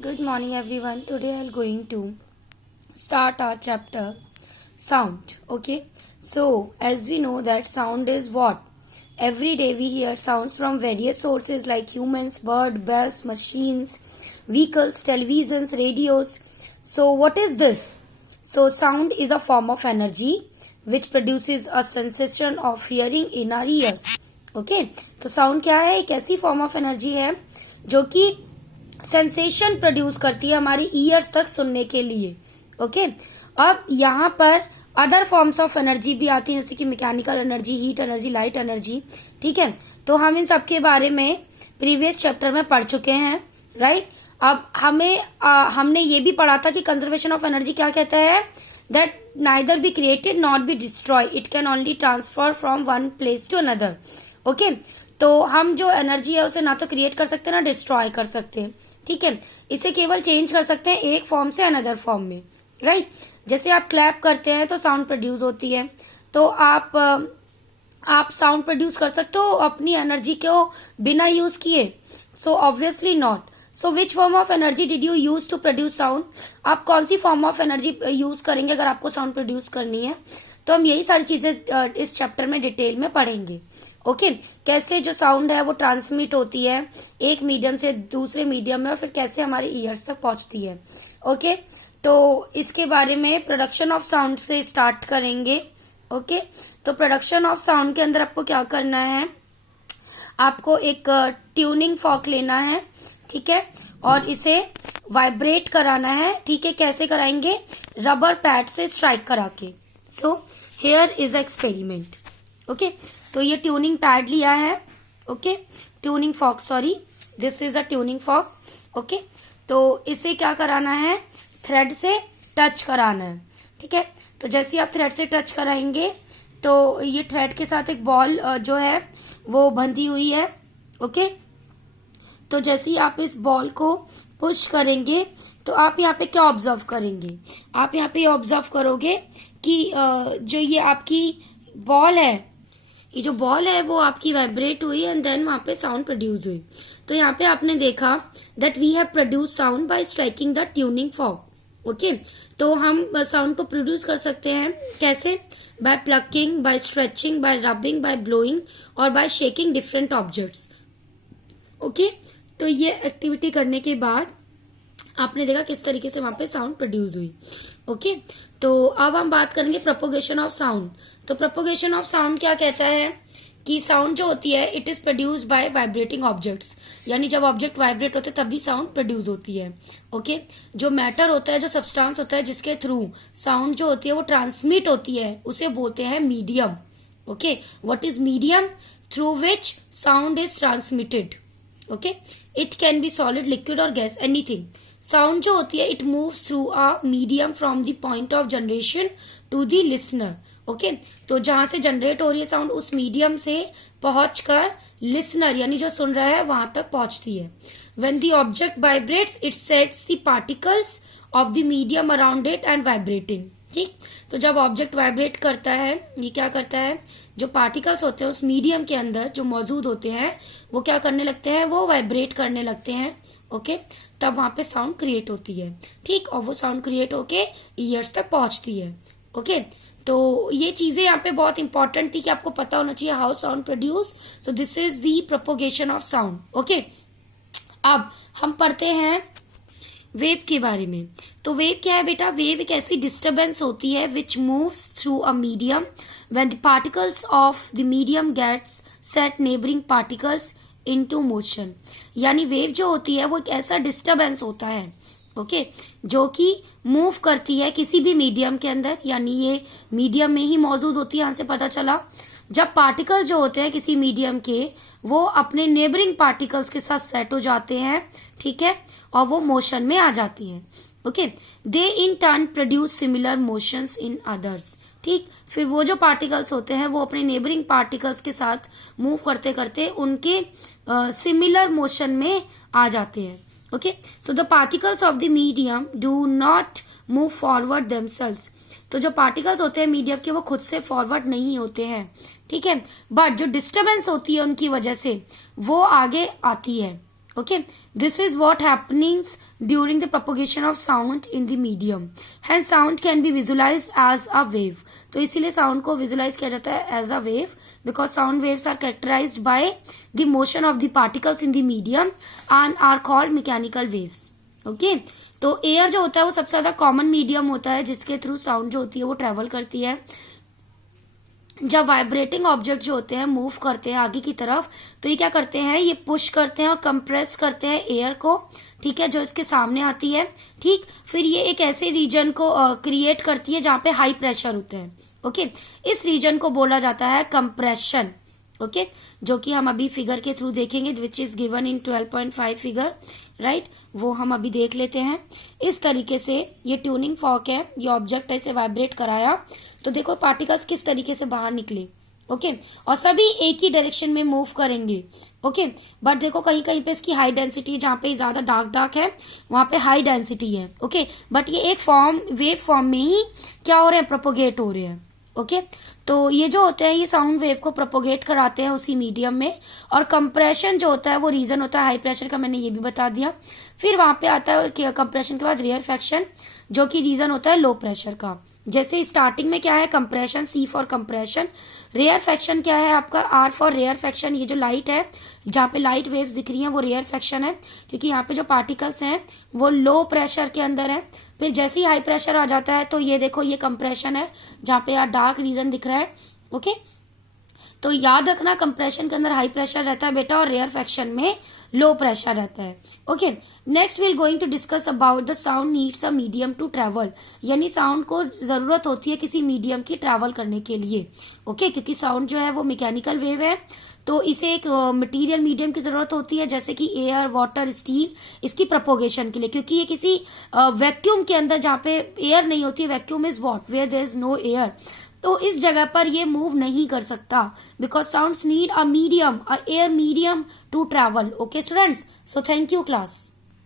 Good morning, everyone. Today I'm going to start our chapter sound. Okay, so as we know that sound is what? Every day we hear sounds from various sources like humans, bird, bells, machines, vehicles, televisions, radios. So what is this? So sound is a form of energy which produces a sensation of hearing in our ears. Okay, तो sound क्या है? एक ऐसी form of energy है जो कि sensation produce करती है हमारी ईयर्स तक सुनने के लिए. ओके, अब यहाँ पर अदर फॉर्म्स ऑफ एनर्जी भी आती है, जैसे कि mechanical energy, heat energy, light energy. ठीक है, तो हम इन सब के बारे में प्रीवियस चैप्टर में पढ़ चुके हैं, राइट. अब हमने ये भी पढ़ा था कि कंजर्वेशन ऑफ एनर्जी क्या कहता है, that neither be created not be destroy, it can only transfer from one place to another. Okay, तो हम जो एनर्जी है उसे ना तो क्रिएट कर सकते हैं ना डिस्ट्रॉय कर सकते हैं. ठीक है, इसे केवल चेंज कर सकते हैं एक फॉर्म से अनदर फॉर्म में, राइट. जैसे आप क्लैप करते हैं तो साउंड प्रोड्यूस होती है, तो आप साउंड प्रोड्यूस कर सकते हो अपनी एनर्जी को बिना यूज किए. So obviously not. So which form of energy did you use to produce sound? आप कौन सी फॉर्म ऑफ एनर्जी यूज करेंगे अगर आपको साउंड प्रोड्यूस करनी है? तो हम यही सारी चीजें इस चैप्टर में डिटेल में पढ़ेंगे. ओके, कैसे जो साउंड है वो ट्रांसमिट होती है एक मीडियम से दूसरे मीडियम में और फिर कैसे हमारे ईयर्स तक पहुंचती है. ओके, तो इसके बारे में प्रोडक्शन ऑफ साउंड से स्टार्ट करेंगे. ओके, तो प्रोडक्शन ऑफ साउंड के अंदर आपको क्या करना है, आपको एक ट्यूनिंग फॉर्क लेना है. ठीक है, और इसे वाइब्रेट कराना है. ठीक है, कैसे कराएंगे? रबर पैड से स्ट्राइक करा के. So here is experiment. Okay, तो ये ट्यूनिंग पैड लिया है. Okay, tuning fork, sorry, this is a tuning fork. Okay, तो इसे क्या कराना है, थ्रेड से टच कराना है. ठीक है, तो जैसे ही आप थ्रेड से टच कराएंगे तो ये थ्रेड के साथ एक बॉल जो है वो बंधी हुई है. ओके, तो जैसे ही आप इस बॉल को पुश करेंगे तो आप यहाँ पे क्या ऑब्जर्व करेंगे, आप यहाँ पे ऑब्जर्व करोगे कि जो ये आपकी बॉल है, ये जो बॉल है वो आपकी वाइब्रेट हुई एंड देन वहां पे साउंड प्रोड्यूस हुई. तो यहाँ पे आपने देखा that we have produce sound by striking the tuning fork. Okay, तो हम साउंड को प्रोड्यूस कर सकते हैं कैसे? By plucking, by stretching, by rubbing, by blowing और by shaking different objects. Okay, तो ये एक्टिविटी करने के बाद आपने देखा किस तरीके से वहां पे साउंड प्रोड्यूस हुई. ओके, तो अब हम बात करेंगे प्रोपोगेशन ऑफ साउंड. तो प्रोपोगेशन ऑफ साउंड क्या कहता है कि साउंड जो होती है it is produce by vibrating objects, यानी जब ऑब्जेक्ट वाइब्रेट होते हैं तभी साउंड प्रोड्यूस होती है. ओके, जो मैटर होता है, जो सब्सटेंस होता है जिसके थ्रू साउंड जो होती है वो ट्रांसमिट होती है, उसे बोलते हैं medium. Okay, what is medium? Through which sound is transmitted. Okay, it can be solid, liquid और गैस, एनीथिंग. साउंड जो होती है it moves through a medium from the point of generation to the listener. Okay, तो जहां से generate हो रही है साउंड उस मीडियम से पहुंचकर लिसनर यानी जो सुन रहा है वहां तक पहुंचती है. When the object vibrates it sets the particles of the medium around it and vibrating. ठीक, तो जब ऑब्जेक्ट वाइब्रेट करता है, ये क्या करता है, जो पार्टिकल्स होते हैं उस मीडियम के अंदर जो मौजूद होते हैं वो क्या करने लगते हैं, वो वाइब्रेट करने लगते हैं. ओके, तब वहां पे साउंड क्रिएट होती है. ठीक, और वो साउंड क्रिएट होके ईयर्स तक पहुंचती है. ओके, तो ये चीजें यहाँ पे बहुत इंपॉर्टेंट थी कि आपको पता होना चाहिए हाउ साउंड प्रोड्यूस. तो this is the propagation of sound. Okay, अब हम पढ़ते हैं वेव के बारे में. तो वेव क्या है बेटा? वेव एक ऐसी डिस्टर्बेंस होती है which moves through a medium when the particles of the medium gets set neighbouring particles into motion. यानी वेव जो होती है वो एक ऐसा डिस्टर्बेंस होता है, ओके, जो कि मूव करती है किसी भी मीडियम के अंदर, यानी ये मीडियम में ही मौजूद होती है. यहां से पता चला जब पार्टिकल जो होते हैं किसी मीडियम के वो अपने नेबरिंग पार्टिकल्स के साथ सेट हो जाते हैं. ठीक है, और वो मोशन में आ जाती हैं. Okay, they in turn produce similar motions in others. ठीक, फिर वो जो पार्टिकल्स होते हैं वो अपने नेबरिंग पार्टिकल्स के साथ मूव करते करते उनके सिमिलर मोशन में आ जाते हैं. Okay, so the particles of the medium do not move forward themselves. तो जो पार्टिकल्स होते हैं मीडियम के वो खुद से फॉरवर्ड नहीं होते हैं. ठीक है, बट जो डिस्टर्बेंस होती है उनकी वजह से वो आगे आती है. Okay, this is what happens during the propagation of sound in the medium. Hence sound can be visualized as a wave. तो इसीलिए sound को visualize किया जाता है as a wave because sound waves are characterized by the motion of the particles in the medium and are called mechanical waves. Okay, तो air जो होता है वो सबसे ज्यादा common medium होता है जिसके थ्रू sound जो होती है वो travel करती है. जब वाइब्रेटिंग ऑब्जेक्ट जो होते हैं मूव करते हैं आगे की तरफ तो ये क्या करते हैं, ये पुश करते हैं और कंप्रेस करते हैं एयर को, ठीक है, जो इसके सामने आती है. ठीक, फिर ये एक ऐसे रीजन को क्रिएट करती है जहां पे हाई प्रेशर होते हैं. ओके, इस रीजन को बोला जाता है कंप्रेशन. ओके, जो कि हम अभी फिगर के थ्रू देखेंगे which is given in 12.5 figure, right, वो हम अभी देख लेते हैं. इस तरीके से ये ट्यूनिंग फॉर्क है, ये ऑब्जेक्ट ऐसे वाइब्रेट कराया तो देखो पार्टिकल्स किस तरीके से बाहर निकले. ओके, और सभी एक ही डायरेक्शन में मूव करेंगे. ओके, बट देखो कहीं कहीं पे इसकी हाई डेंसिटी, जहाँ पे ज्यादा डार्क है वहां पे हाई डेंसिटी है. ओके, बट ये एक फॉर्म, वेव फॉर्म में ही क्या हो रहे हैं, प्रोपोगेट हो रहे हैं. ओके, तो ये जो होते हैं ये साउंड वेव को प्रोपोगेट कराते हैं उसी मीडियम में. और कंप्रेशन जो होता है वो रीजन होता है हाई प्रेशर का, मैंने ये भी बता दिया. फिर वहां पे आता है कंप्रेशन के बाद रेयरफेक्शन जो कि रीजन होता है लो प्रेशर का. जैसे स्टार्टिंग में क्या है, compression, C for compression. Rarefaction क्या है आपका, आर फॉर रेयरफेक्शन. ये जो लाइट है, जहाँ पे लाइट वेव्स दिख रही हैं वो रेयरफेक्शन है क्योंकि यहाँ पे जो पार्टिकल्स हैं वो लो प्रेशर के अंदर है. फिर जैसे ही हाई प्रेशर आ जाता है तो ये देखो ये कंप्रेशन है जहाँ पे यार डार्क रीजन दिख रहा है. ओके, तो याद रखना कंप्रेशन के अंदर हाई प्रेशर रहता है बेटा और रेयरफेक्शन में लो प्रेशर रहता है. Okay, next we are going to discuss about the sound needs a medium to travel. यानी साउंड को जरूरत होती है किसी मीडियम की ट्रेवल करने के लिए. ओके, क्योंकि साउंड जो है वो मैकेनिकल वेव है तो इसे एक मटेरियल मीडियम की जरूरत होती है जैसे कि एयर, वाटर, स्टील, इसकी प्रोपोगेशन के लिए. क्योंकि ये किसी वैक्यूम के अंदर, जहाँ पे एयर नहीं होती है, vacuum is what, where there is no air, तो इस जगह पर ये मूव नहीं कर सकता because sounds need a medium, a air medium to travel. Okay students, so thank you class.